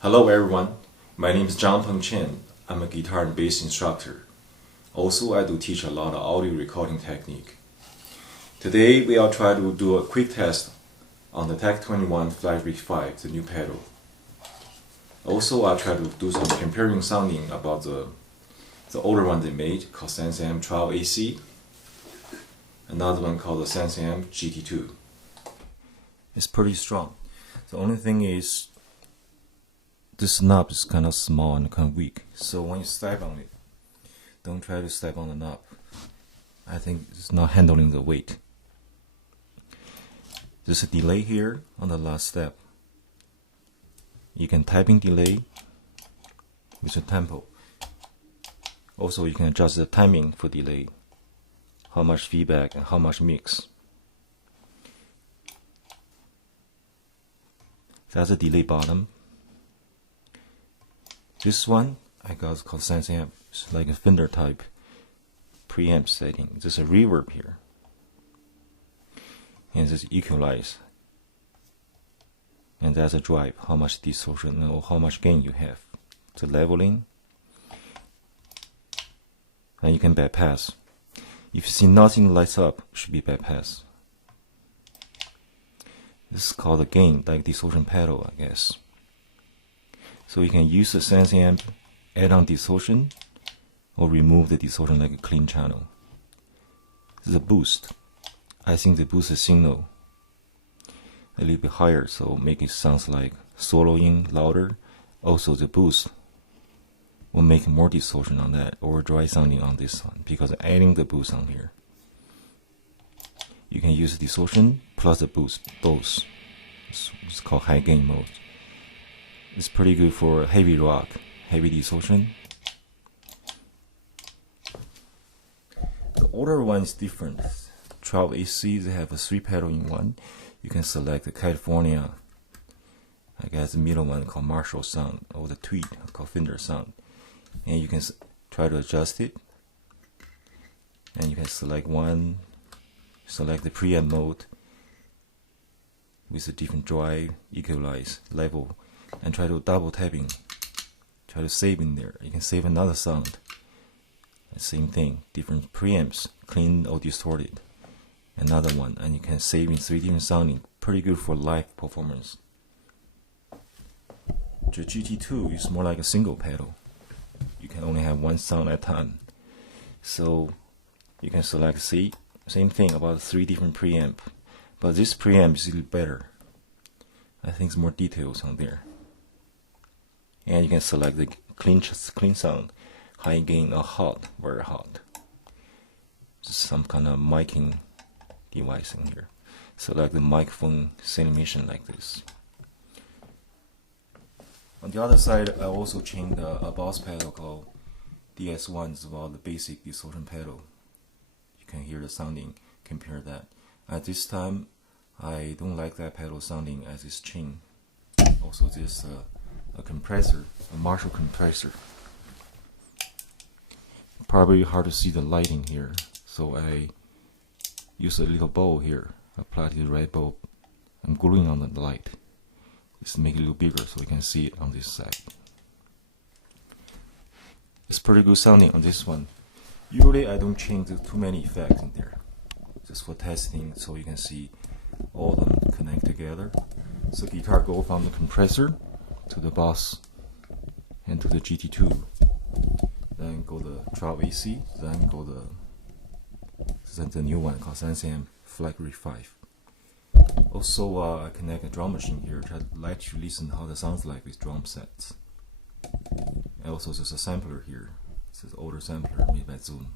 Hello everyone, my name is John Peng Chen. I'm a guitar and bass instructor. Also, I do teach a lot of audio recording technique. Today, we'll try to do a quick test on the Tech 21 Fly Rig5, the new pedal. Also, I'll try to do some comparing sounding about the older one they made called SansAmp 12AC. Another one called the SamsAmp GT2. It's pretty strong. The only thing is, this knob is kind of small and kind of weak, so when you step on it, don't try to step on the knob. I think it's not handling the weight. There's a delay here on the last step. You can type in delay with the tempo. Also, you can adjust the timing for delay, how much feedback and how much mix. That's the delay bottom. This one I got called SansAmp. It's like a Fender type preamp setting. There's a reverb here, and there's equalize, and that's a drive. How much distortion or how much gain you have. The leveling, and you can bypass. If you see nothing lights up, it should be bypass. This is called a gain, like distortion pedal, I guess. So you can use the SansAmp, add on distortion, or remove the distortion like a clean channel. This is a boost. I think the boost signal a little bit higher, so make it sound like soloing louder. Also, the boost will make more distortion on that, or dry sounding on this one, because adding the boost on here. You can use the distortion plus the boost, both. It's called high gain mode. It's pretty good for heavy rock, heavy distortion. The older one is different. 12AC, they have a 3 pedal in one. You can select the California, I guess the middle one called Marshall sound, or the Tweed called Fender sound. And you can try to adjust it. And you can select one, select the preamp mode with a different drive, equalize, level, and try to double tapping. Try to save in there. You can save another sound. Same thing, different preamps, clean or distorted. Another one, and you can save in 3 different sounding. Pretty good for live performance. The GT2 is more like a single pedal. You can only have one sound at a time. So you can select C. Same thing about 3 different preamp. But this preamp is a little better. I think there's more details on there. And you can select the clean sound, high gain or hot, very hot. Just some kind of miking device in here. Select the microphone animation like this. On the other side, I also changed a boss pedal called DS1. It's about the basic distortion pedal. You can hear the sounding, compare that. At this time, I don't like that pedal sounding as it's chain. Also, there's a compressor, a Marshall compressor. Probably hard to see the lighting here, so I use a little bulb here. Apply the red bulb. I'm gluing on the light. Just make it a little bigger so you can see it on this side. It's pretty good sounding on this one. Usually I don't change too many effects in there, just for testing, so you can see all of them connect together. So guitar go from the compressor to the boss and to the GT2, then go the 12AC, then go the new one called SamsAmp Fly Rig5. Also, I connect a drum machine here to let you listen how it sounds like with drum sets. And also there's a sampler here. This is an older sampler made by Zoom.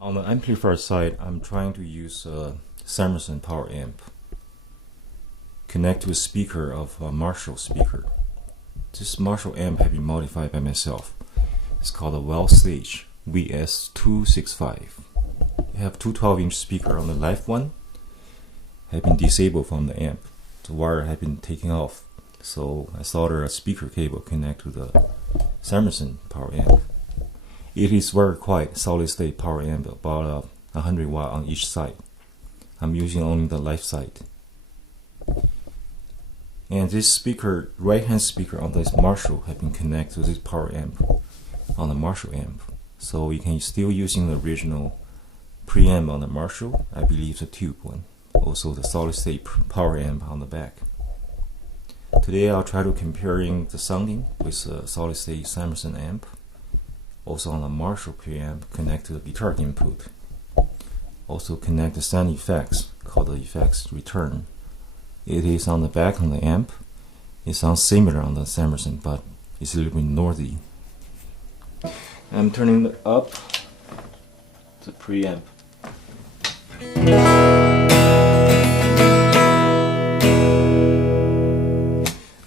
On the amplifier side, I'm trying to use a SamsAmp power amp. Connect to a speaker of a Marshall speaker. This Marshall amp has been modified by myself. It's called a Well Stage VS265. You have two 12-inch speakers on the left one. Have been disabled from the amp. The wire had been taken off, so I soldered a speaker cable connect to the SamsAmp power amp. It is very quiet, solid state power amp, about 100 watt on each side. I'm using only the left side. And this speaker, right-hand speaker on this Marshall, have been connected to this power amp on the Marshall amp. So you can still using the original preamp on the Marshall, I believe the tube one. Also the solid state power amp on the back. Today I'll try to comparing the sounding with a solid state SamsAmp amp. Also on the Marshall preamp, connect to the guitar input. Also connect the sound effects called the effects return. It is on the back on the amp. It sounds similar on the SamsAmp, but it's a little bit noisy. I'm turning it up the preamp.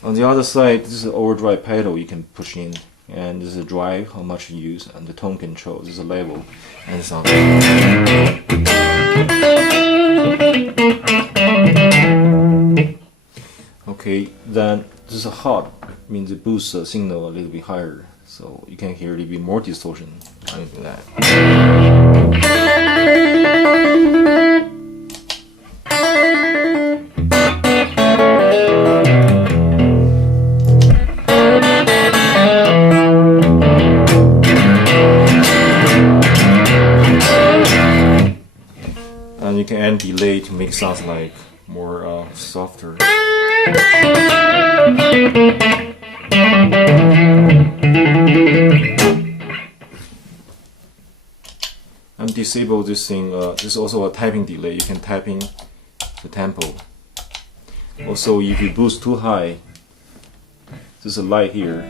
On the other side, this is an overdrive pedal you can push in, and this is a drive, how much you use, and the tone control. This is a level, and the sound. Okay, then this is a hot, means it boosts the signal a little bit higher, so you can hear a little bit more distortion when you do that. And you can add delay to make sounds like more softer. I'm disable this thing. This is also a typing delay. You can type in the tempo. Also, if you boost too high, there's a light here.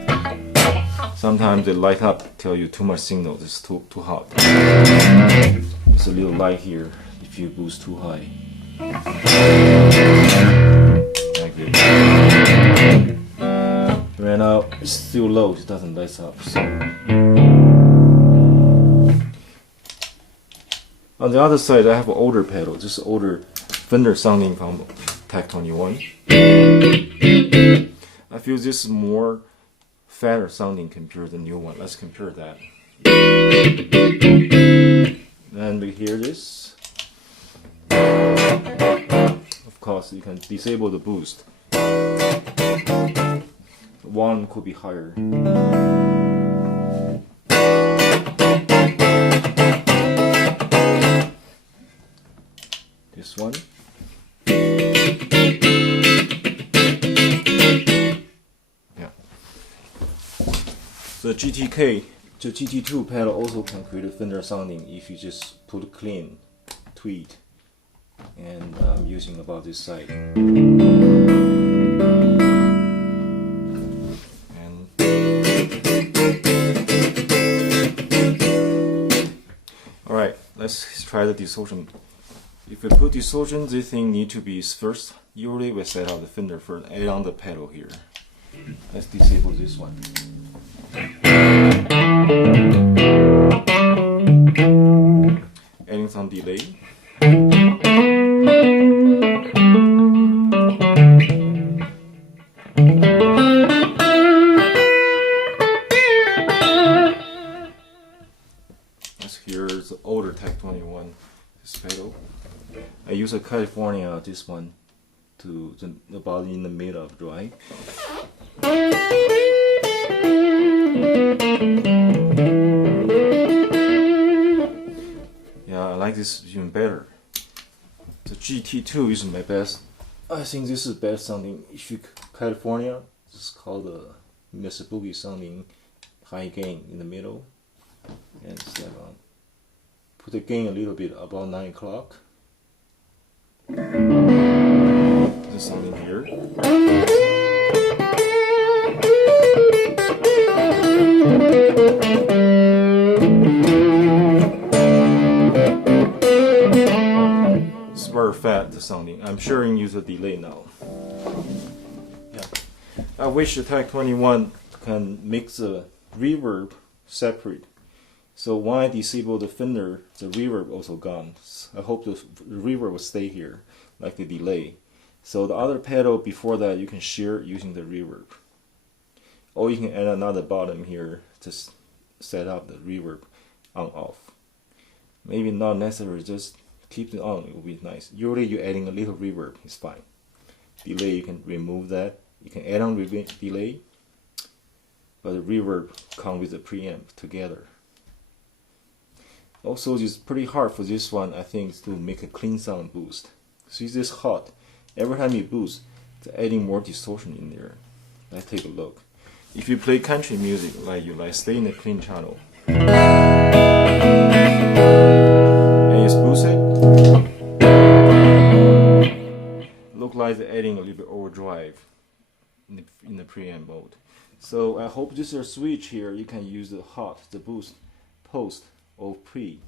Sometimes the light up tell you too much signal. It's too hot. There's a little light here if you boost too high. Like this. Right now it's still low. It doesn't light up. So. On the other side, I have an older pedal. This is older Fender sounding from Tech 21. I feel this is more fatter sounding compared to the new one. Let's compare that. Then we hear this. Of course, you can disable the boost. One could be higher. This one. Yeah. The the GT2 pedal also can create a Fender sounding if you just put clean tweet. And I'm using about this side. Alright, let's try the distortion. If you put distortion, this thing need to be first. Usually we set up the Fender first, add on the pedal here. Let's disable this one. Adding some delay. Let's hear the older Tech 21, this pedal. I use a California, this one, to about in the middle of drive. Yeah, I like this even better. The GT2 is my best. I think this is best sounding. If you California, this is called the Mississippi sounding high gain in the middle, and step on. Put the gain a little bit about 9 o'clock. The sounding here. It's very fat, the sounding. I'm sharing you the delay now. Yeah. I wish the Tech 21 can make the reverb separate. So when I disable the Fender, the reverb also gone. I hope the reverb will stay here, like the delay. So the other pedal before that you can share using the reverb. Or you can add another button here to set up the reverb on off. Maybe not necessary, just keep it on, it will be nice. Usually you're adding a little reverb, it's fine. Delay you can remove that You can add on delay, but the reverb comes with the preamp together. Also, it's pretty hard for this one, I think, to make a clean sound boost. See this hot. Every time you boost, it's adding more distortion in there. Let's take a look. If you play country music, stay in a clean channel, and you boost it, look like they're adding a little bit overdrive in the preamp mode. So I hope this is a switch here. You can use the hot, the boost, post, or pre.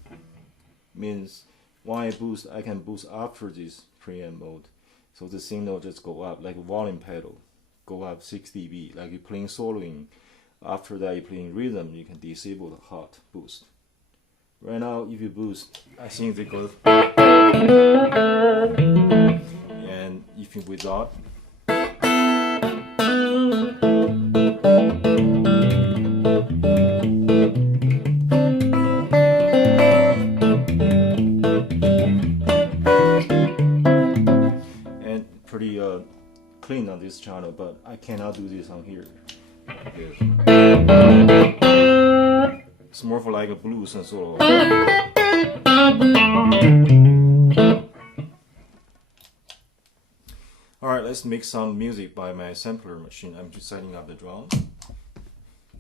Means when I boost, I can boost after this preamp mode. So the signal just go up like a volume pedal, go up 6 dB, like you're playing soloing. After that, you're playing rhythm, you can disable the hot boost. Right now, if you boost, I think they go. And if you without, and pretty clean on this channel, but I cannot do this on here. It's more for like a blues and solo. Alright, let's make some music by my sampler machine. I'm just setting up the drum.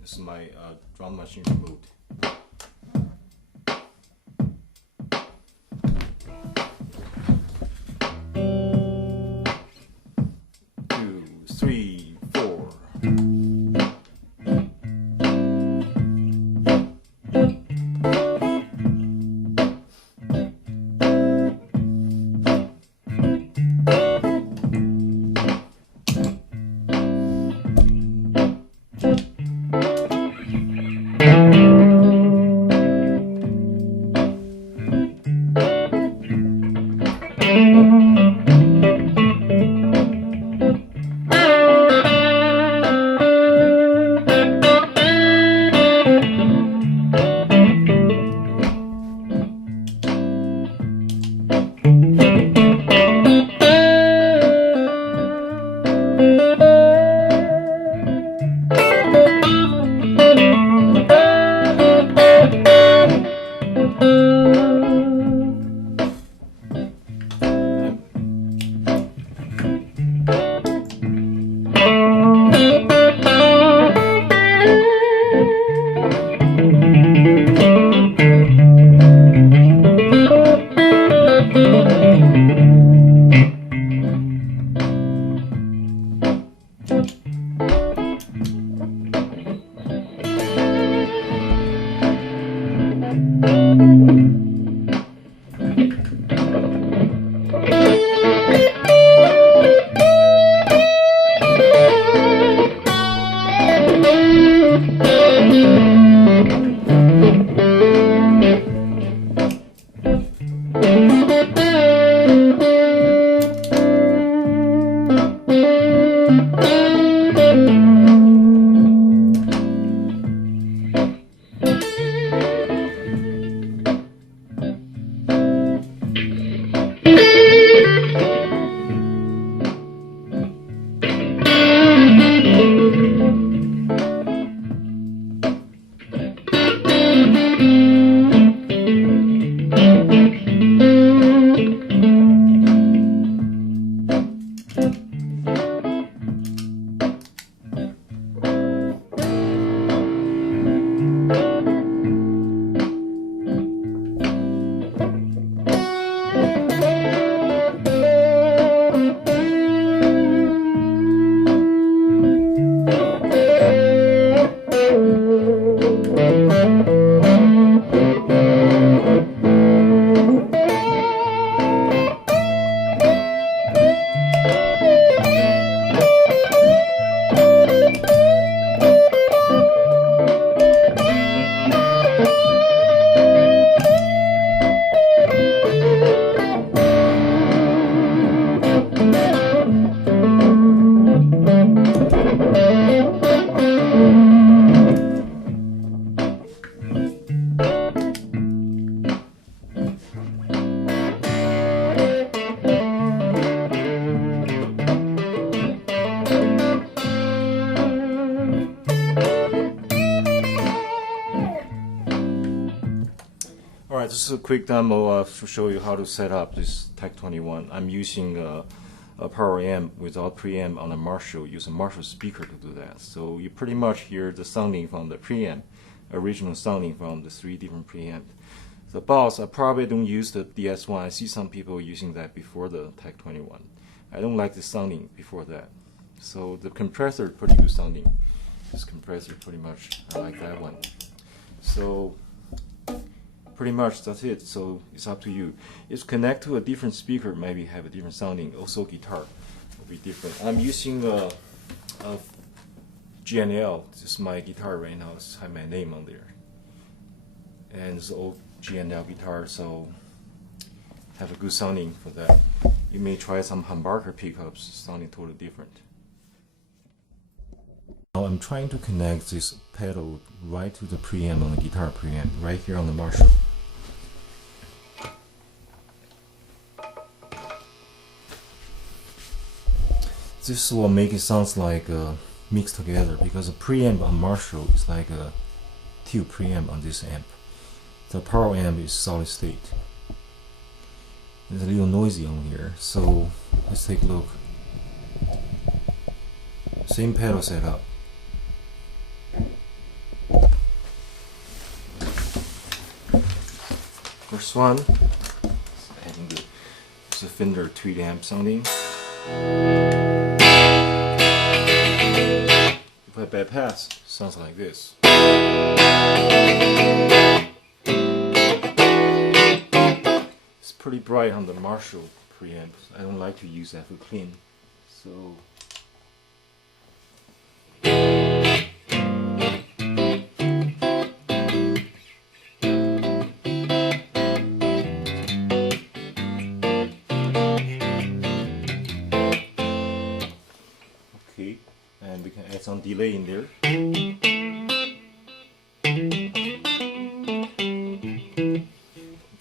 This is my drum machine remote. 2, 3, 4. Alright, this is a quick demo to show you how to set up this Tech 21. I'm using a power amp without preamp on a Marshall. Use a Marshall speaker to do that. So you pretty much hear the sounding from the preamp, original sounding from the 3 different preamp. The boss, I probably don't use the DS1. I see some people using that before the Tech 21. I don't like the sounding before that. So the compressor, pretty good sounding. This compressor, pretty much, I like that one. So pretty much that's it. So it's up to you. If connect to a different speaker, maybe have a different sounding. Also guitar will be different. I'm using a GNL. This is my guitar right now. It's have my name on there. And it's old GNL guitar, so have a good sounding for that. You may try some humbucker pickups, sounding totally different. Now I'm trying to connect this pedal right to the preamp on the guitar preamp, right here on the Marshall. This will make it sounds like mixed together, because the preamp on Marshall is like a tube preamp on this amp. The power amp is solid state. It's a little noisy on here, so let's take a look. Same pedal setup. First one, it's a Fender tweed amp sounding. If I bypass, sounds like this. It's pretty bright on the Marshall preamp. I don't like to use that for clean. So okay, and we can add some delay in there. You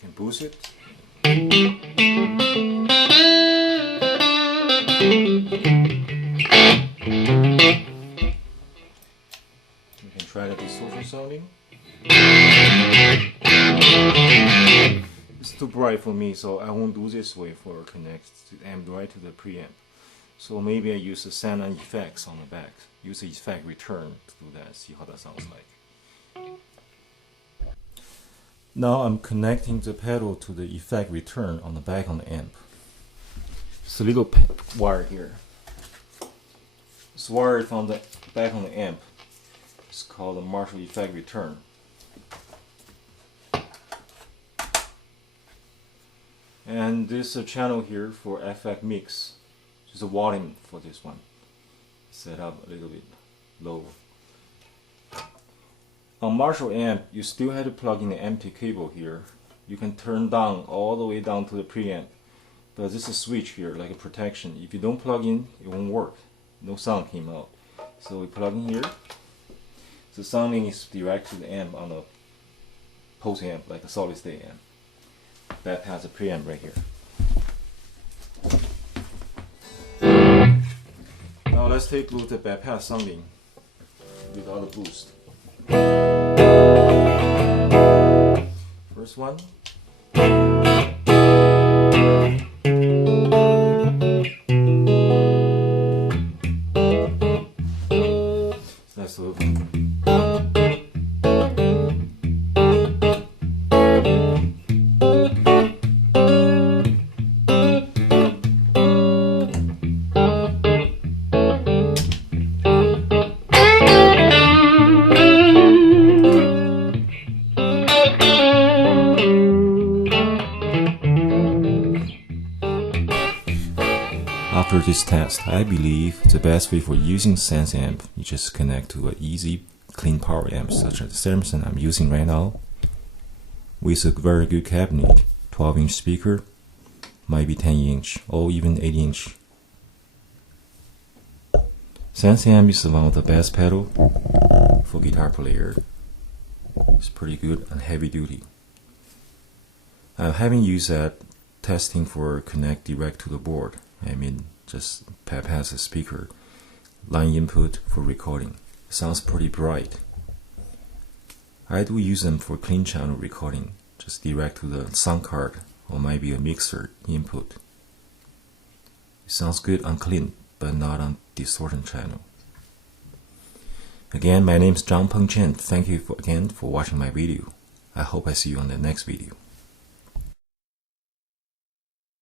can boost it. You can try the distortion sounding. It's too bright for me, so I won't do this way for connect the amp right to the preamp. So maybe I use the SansAmp effects on the back. Use the effect return to do that, see how that sounds like. Now I'm connecting the pedal to the effect return on the back on the amp. It's a little wire here. It's wired from the back on the amp. It's called the Marshall effect return. And there's a channel here for effect mix. Just a volume for this one. Set up a little bit low. On Marshall amp, you still have to plug in the empty cable here. You can turn down all the way down to the preamp. But this is a switch here, like a protection. If you don't plug in, it won't work. No sound came out. So we plug in here. The sounding is direct to the amp on a post amp, like a solid state amp. That has a preamp right here. Now let's take a look at bypass sounding without a boost. First one. Nice look. After this test, I believe the best way for using SansAmp is just connect to an easy, clean power amp such as the SamsAmp I'm using right now, with a very good cabinet, 12-inch speaker, might be 10-inch or even 8-inch. SansAmp is one of the best pedal for guitar player. It's pretty good and heavy duty. I haven't used that testing for connect direct to the board. I mean, just bypass the speaker, line input for recording. Sounds pretty bright. I do use them for clean channel recording, just direct to the sound card or maybe a mixer input. It sounds good on clean, but not on distortion channel. Again, my name is John Peng Chen. Thank you again for watching my video. I hope I see you on the next video.